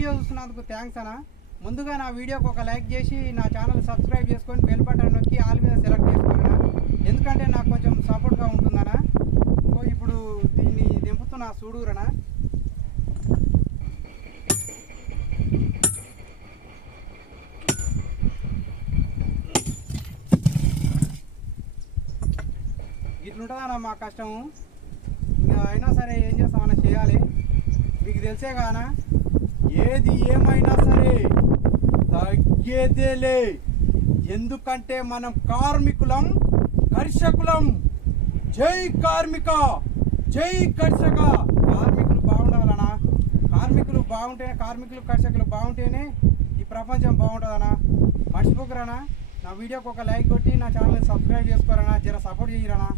Video చూస్తున్నందుకు thanks అన్న. ముందుగా నా వీడియోకి ఒక లైక్ చేసి నా ఛానల్ సబ్స్క్రైబ్ చేసుకొని బెల్ బటన్ నొక్కి ఆల్ మీద సెలెక్ట్ చేసుకోరన్నా, ఎందుకంటే నాకు కొంచెం సపోర్ట్గా ఉంటుందన్నా. ఇప్పుడు దీన్ని దింపుతున్నా చూడురనా. ఇట్లుంటుందన్నా మా కష్టము. ఇంకా అయినా సరే ఏం చేస్తామన్నా, చేయాలి. మీకు తెలిసే కానా, ఏది ఏమైనా సరే తగ్గేదేలే. ఎందుకంటే మనం కార్మికులం, కర్షకులం. జై కార్మిక, జై కర్షక. కార్మికులు బాగుండాలన్నా. కార్మికులు బాగుంటేనే, కార్మికులు కర్షకులు బాగుంటేనే ఈ ప్రపంచం బాగుంటుందన్నా. మర్చిపోకరానా. నా వీడియోకి ఒక లైక్ కొట్టి నా ఛానల్ని సబ్స్క్రైబ్ చేసుకోరన్నా, జర సపోర్ట్ చేయరన్నా.